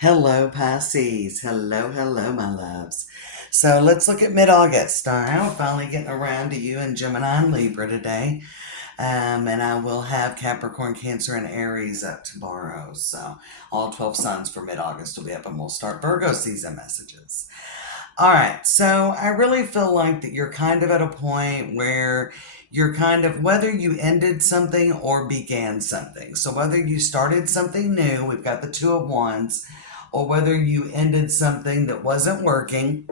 Hello, Pisces. Hello, hello, my loves. So let's look at mid-August. All right, we're finally getting around to you and Gemini and Libra today. And I will have Capricorn, Cancer, and Aries up tomorrow. So all 12 signs for mid-August will be up, and we'll start Virgo season messages. All right, so I really feel like that you're kind of at a point where you're kind of, whether you ended something or began something. So whether you started something new, we've got the Two of Wands, or whether you ended something that wasn't working.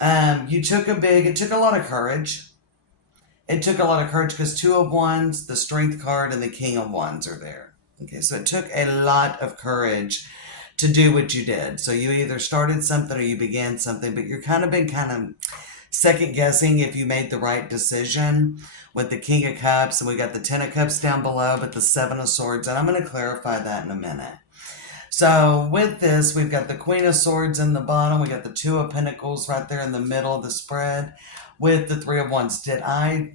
It took a lot of courage. It took a lot of courage because Two of Wands, the Strength card, and the King of Wands are there. Okay, so it took a lot of courage to do what you did. So you either started something or you began something, but you're kind of second guessing if you made the right decision with the King of Cups, and we got the Ten of Cups down below, but the Seven of Swords, and I'm going to clarify that in a minute. So with this, we've got the Queen of Swords in the bottom. We got the Two of Pentacles right there in the middle of the spread with the Three of Wands. Did I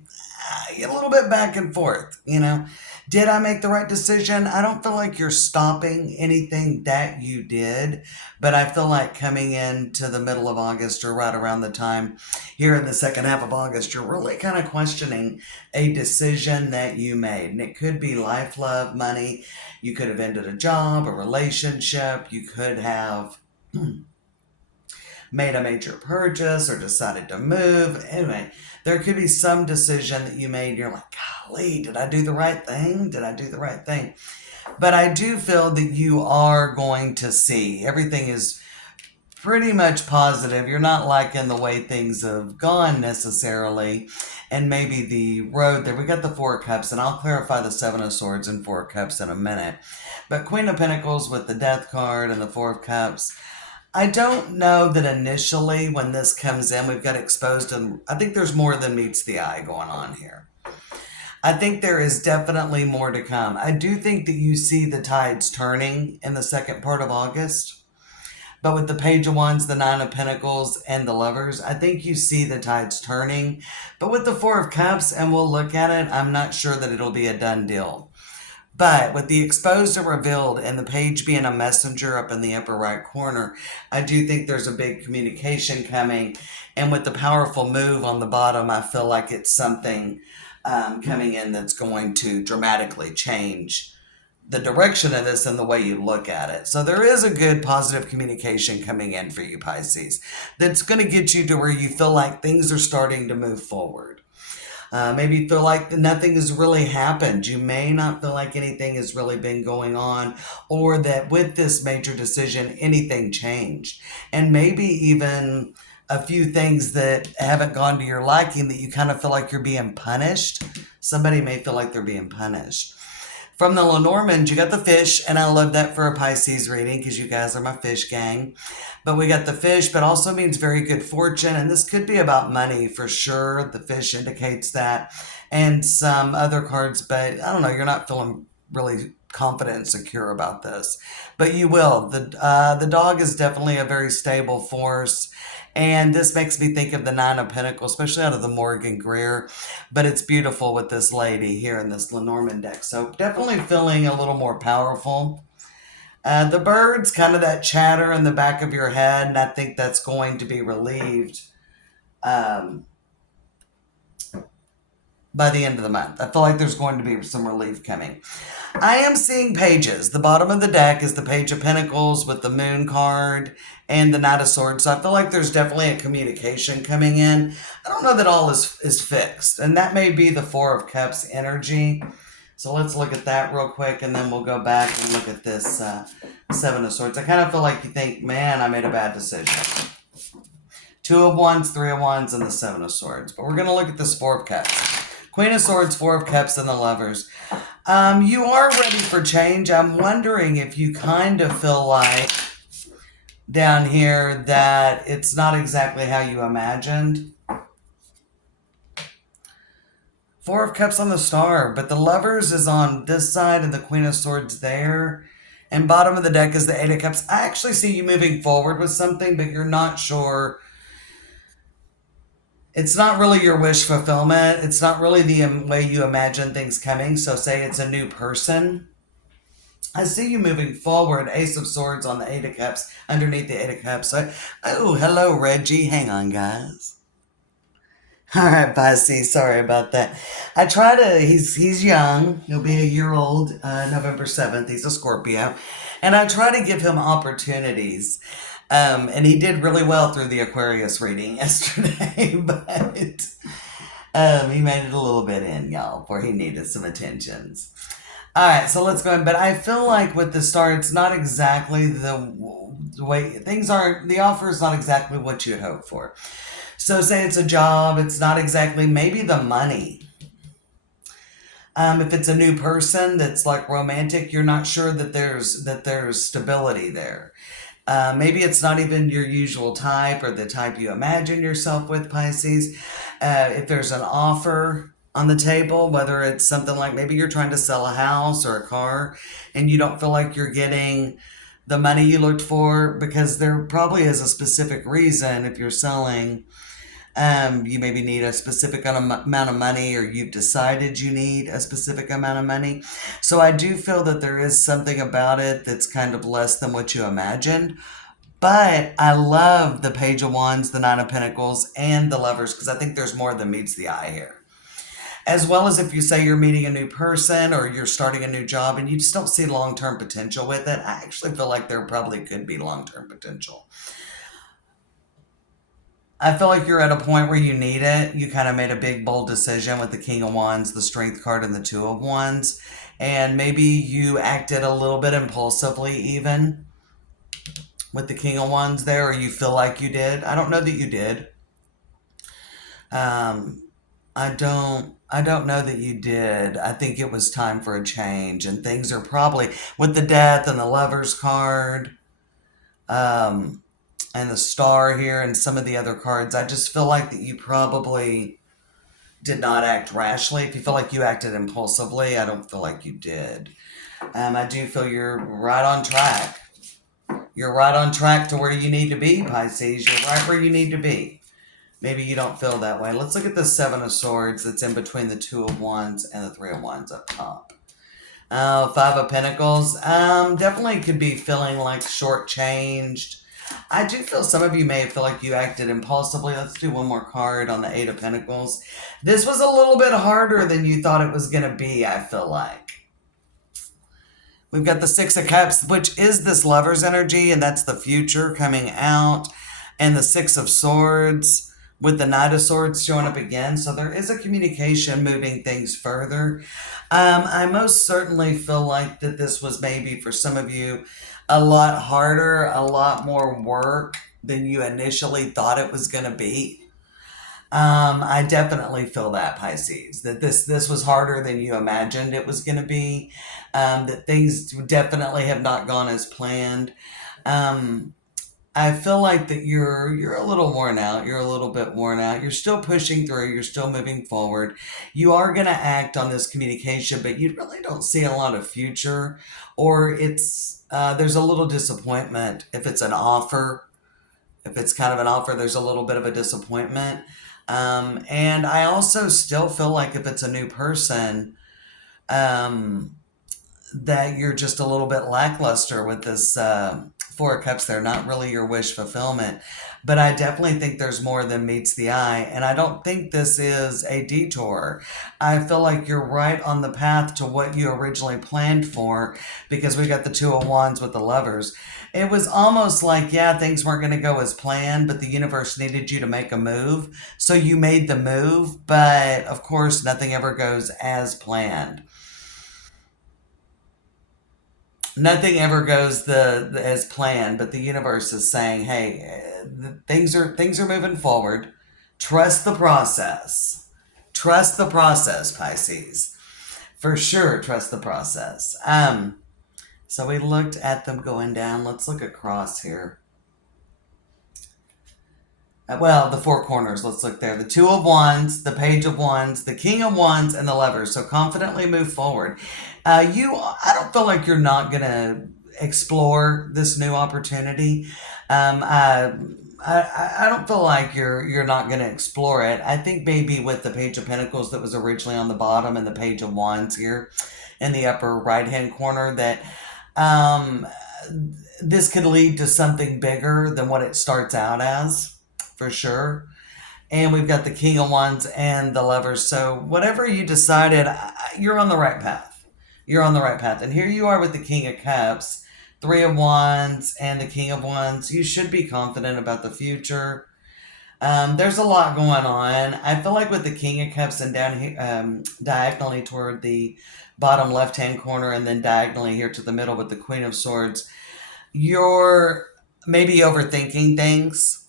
get a little bit back and forth, Did I make the right decision? I don't feel like you're stopping anything that you did, but I feel like coming into the middle of August or right around the time here in the second half of August, you're really kind of questioning a decision that you made. And it could be life, love, money. You could have ended a job, a relationship. You could have made a major purchase or decided to move. Anyway, there could be some decision that you made. You're like, golly, did I do the right thing? Did I do the right thing? But I do feel that you are going to see everything is pretty much positive. You're not liking the way things have gone necessarily. And maybe the road there, we got the Four of Cups, and I'll clarify the Seven of Swords and Four of Cups in a minute. But Queen of Pentacles with the Death card and the Four of Cups, I don't know that initially when this comes in, we've got exposed, and I think there's more than meets the eye going on here. I think there is definitely more to come. I do think that you see the tides turning in the second part of August. But with the Page of Wands, the Nine of Pentacles, and the Lovers, I think you see the tides turning. But with the Four of Cups, and we'll look at it, I'm not sure that it'll be a done deal. But with the exposed and revealed and the page being a messenger up in the upper right corner, I do think there's a big communication coming. And with the powerful move on the bottom, I feel like it's something coming in that's going to dramatically change the direction of this and the way you look at it. So there is a good positive communication coming in for you, Pisces, that's going to get you to where you feel like things are starting to move forward. Maybe you feel like nothing has really happened. You may not feel like anything has really been going on, or that with this major decision, anything changed. And maybe even a few things that haven't gone to your liking that you kind of feel like you're being punished. Somebody may feel like they're being punished. From the Lenormand, you got the fish, and I love that for a Pisces reading because you guys are my fish gang. But we got the fish, but also means very good fortune, and this could be about money for sure. The fish indicates that, and some other cards, but I don't know, you're not feeling really confident and secure about this. But you will. The dog is definitely a very stable force. And this makes me think of the Nine of Pentacles, especially out of the Morgan Greer. But it's beautiful with this lady here in this Lenormand deck. So definitely feeling a little more powerful. The birds, kind of that chatter in the back of your head. And I think that's going to be relieved by the end of the month. I feel like there's going to be some relief coming. I am seeing pages. The bottom of the deck is the Page of Pentacles with the Moon card and the Knight of Swords. So I feel like there's definitely a communication coming in. I don't know that all is fixed. And that may be the Four of Cups energy. So let's look at that real quick, and then we'll go back and look at this Seven of Swords. I kind of feel like you think, man, I made a bad decision. Two of Wands, Three of Wands, and the Seven of Swords. But we're going to look at this Four of Cups. Queen of Swords, Four of Cups, and the Lovers. You are ready for change. I'm wondering if you kind of feel like down here that it's not exactly how you imagined. Four of Cups on the Star, but the Lovers is on this side and the Queen of Swords there. And bottom of the deck is the Eight of Cups. I actually see you moving forward with something, but you're not sure. It's not really your wish fulfillment. It's not really the way you imagine things coming. So say it's a new person. I see you moving forward. Ace of Swords on the Eight of Cups, underneath the Eight of Cups. So, oh, hello, Reggie. Hang on, guys. All right, Pisces. Sorry about that. I try to. He's young. He'll be a year old, November 7th. He's a Scorpio, and I try to give him opportunities. And he did really well through the Aquarius reading yesterday, but he made it a little bit in, y'all, before he needed some attentions. All right, so let's go in. But I feel like with the star, it's not exactly the way things aren't. The offer is not exactly what you'd hope for. So say it's a job, it's not exactly maybe the money. If it's a new person that's like romantic, you're not sure that there's stability there. Maybe it's not even your usual type or the type you imagine yourself with, Pisces. If there's an offer on the table, whether it's something like maybe you're trying to sell a house or a car and you don't feel like you're getting the money you looked for, because there probably is a specific reason if you're selling. You maybe need a specific amount of money, or you've decided you need a specific amount of money. So I do feel that there is something about it that's kind of less than what you imagined. But I love the Page of Wands, the Nine of Pentacles, and the Lovers, because I think there's more than meets the eye here. As well as if you say you're meeting a new person or you're starting a new job and you just don't see long-term potential with it, I actually feel like there probably could be long-term potential. I feel like you're at a point where you need it. You kind of made a big, bold decision with the King of Wands, the Strength card, and the Two of Wands. And maybe you acted a little bit impulsively, even with the King of Wands there, or you feel like you did. I don't know that you did. Um, I don't know that you did. I think it was time for a change, and things are probably with the Death and the Lovers card. Um, and the Star here and some of the other cards, I just feel like that you probably did not act rashly. If you feel like you acted impulsively, I don't feel like you did. I do feel you're right on track. You're right on track to where you need to be, Pisces. You're right where you need to be. Maybe you don't feel that way. Let's look at the Seven of Swords that's in between the Two of Wands and the Three of Wands up top. Five of Pentacles. Definitely could be feeling like shortchanged. I do feel some of you may feel like you acted impulsively. Let's do one more card on the Eight of Pentacles. This was a little bit harder than you thought it was going to be, I feel like. We've got the Six of Cups, which is this lover's energy, and that's the future coming out. And the Six of Swords with the Knight of Swords showing up again. So there is a communication moving things further. I most certainly feel like that this was maybe for some of you a lot harder, a lot more work than you initially thought it was going to be. I definitely feel that, Pisces, that this was harder than you imagined it was going to be. That things definitely have not gone as planned. Um, I feel like that you're a little worn out. You're a little bit worn out. You're still pushing through. You're still moving forward. You are going to act on this communication, but you really don't see a lot of future, or it's there's a little disappointment if it's an offer. If it's kind of an offer, there's a little bit of a disappointment. And I also still feel like if it's a new person, um, that you're just a little bit lackluster with this Four of Cups there. Not really your wish fulfillment. But I definitely think there's more than meets the eye. And I don't think this is a detour. I feel like you're right on the path to what you originally planned for, because we got the Two of Wands with the Lovers. It was almost like, yeah, things weren't going to go as planned, but the universe needed you to make a move. So you made the move. But of course, nothing ever goes as planned. Nothing ever goes as planned, but the universe is saying, "Hey, things are moving forward. Trust the process. Trust the process, Pisces. For sure, trust the process." So we looked at them going down. Let's look across here. Well, the four corners. Let's look there. The Two of Wands, the Page of Wands, the King of Wands, and the Lovers. So confidently move forward. I don't feel like you're not gonna explore this new opportunity. Um, I, I don't feel like you're not gonna explore it. I think maybe with the Page of Pentacles that was originally on the bottom and the Page of Wands here in the upper right hand corner, that Um, this could lead to something bigger than what it starts out as, for sure. And we've got the King of Wands and the Lovers. So whatever you decided, you're on the right path. You're on the right path. And here you are with the King of Cups, Three of Wands, and the King of Wands. You should be confident about the future. There's a lot going on. I feel like with the King of Cups and down here, diagonally toward the bottom left-hand corner, and then diagonally here to the middle with the Queen of Swords, you're maybe overthinking things.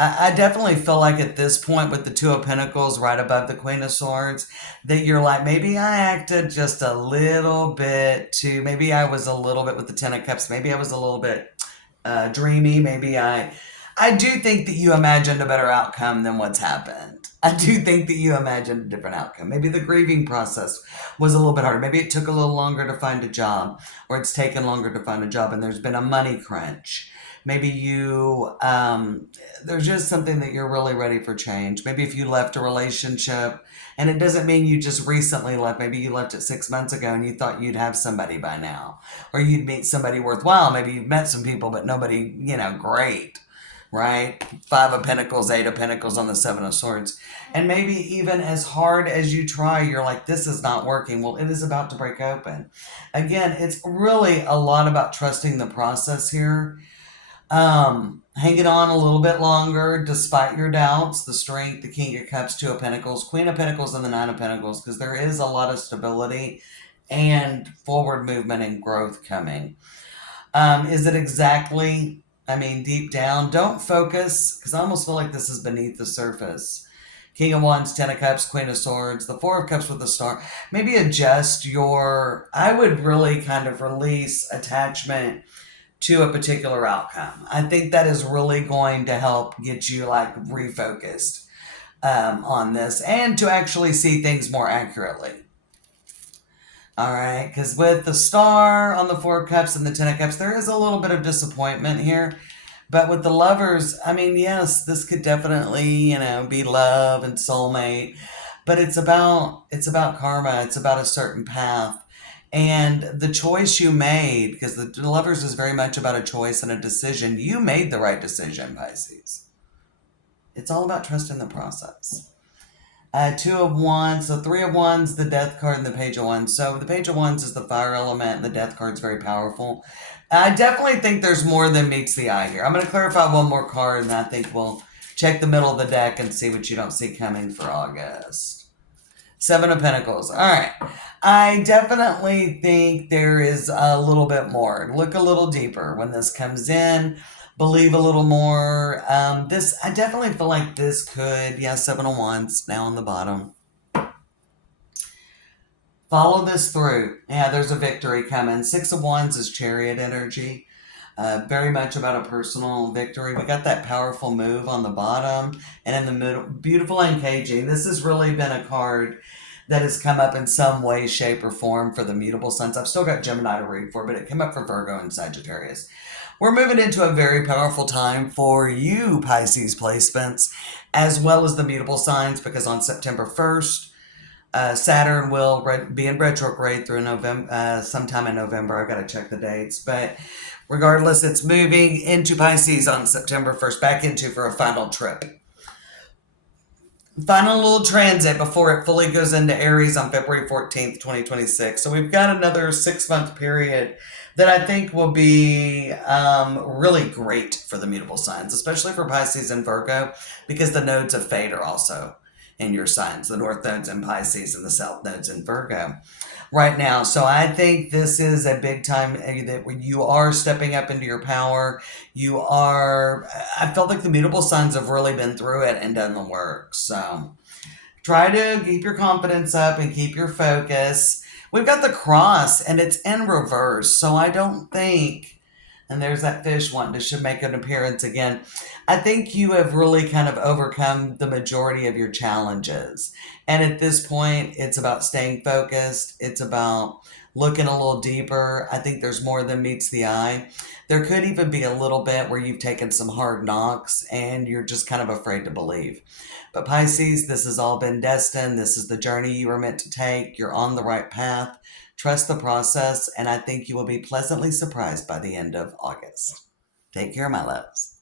I definitely feel like at this point with the Two of Pentacles right above the Queen of Swords, that you're like, maybe I acted just a little bit too, maybe I was a little bit with the Ten of Cups, maybe I was a little bit dreamy, I do think that you imagined a better outcome than what's happened. I do think that you imagined a different outcome. Maybe the grieving process was a little bit harder. Maybe it took a little longer to find a job, or it's taken longer to find a job and there's been a money crunch. Maybe there's just something that you're really ready for change. Maybe if you left a relationship, and it doesn't mean you just recently left. Maybe you left it 6 months ago and you thought you'd have somebody by now, or you'd meet somebody worthwhile. Maybe you've met some people, but nobody, great, right? Five of Pentacles, Eight of Pentacles on the Seven of Swords. And maybe even as hard as you try, you're like, this is not working. Well, it is about to break open. Again, it's really a lot about trusting the process here. Hanging on a little bit longer despite your doubts, the Strength, the King of Cups, Two of Pentacles, Queen of Pentacles, and the Nine of Pentacles, because there is a lot of stability and forward movement and growth coming. Is it exactly, deep down, don't focus, because I almost feel like this is beneath the surface. King of Wands, Ten of Cups, Queen of Swords, the Four of Cups with the Star. Maybe adjust I would really kind of release attachment to a particular outcome. I think that is really going to help get you refocused on this and to actually see things more accurately. All right, because with the Star on the Four of Cups and the Ten of Cups, there is a little bit of disappointment here. But with the Lovers, yes, this could definitely, be love and soulmate. But it's about karma. It's about a certain path. And the choice you made, because the Lovers is very much about a choice and a decision. You made the right decision, Pisces. It's all about trusting the process. Two of Wands, so Three of Wands, the Death card, and the Page of Wands. So the Page of Wands is the fire element, and the Death card is very powerful. I definitely think there's more than meets the eye here. I'm going to clarify one more card, and I think we'll check the middle of the deck and see what you don't see coming for August. Seven of Pentacles. All right. I definitely think there is a little bit more. Look a little deeper when this comes in. Believe a little more. I definitely feel like this could, Seven of Wands now on the bottom. Follow this through. Yeah, there's a victory coming. Six of Wands is Chariot energy. Very much about a personal victory. We got that powerful move on the bottom and in the middle. Beautiful engaging. This has really been a card that has come up in some way, shape, or form for the mutable signs. I've still got Gemini to read for, but it came up for Virgo and Sagittarius. We're moving into a very powerful time for you, Pisces placements, as well as the mutable signs, because on September 1st, Saturn will be in retrograde through November, sometime in November. I've got to check the dates, but regardless, it's moving into Pisces on September 1st, back into for a final trip. Final little transit before it fully goes into Aries on February 14th, 2026. So we've got another 6-month period that I think will be really great for the mutable signs, especially for Pisces and Virgo, because the nodes of fate are also in your signs, the north nodes in Pisces and the south nodes in Virgo right now. So I think this is a big time that you are stepping up into your power. I felt like the mutable signs have really been through it and done the work. So try to keep your confidence up and keep your focus. We've got the cross and it's in reverse. So I don't think, and there's that fish wanting to make an appearance again. I think you have really kind of overcome the majority of your challenges. And at this point, it's about staying focused. It's about looking a little deeper. I think there's more than meets the eye. There could even be a little bit where you've taken some hard knocks and you're just kind of afraid to believe. But Pisces, this has all been destined. This is the journey you were meant to take. You're on the right path. Trust the process, and I think you will be pleasantly surprised by the end of August. Take care, my loves.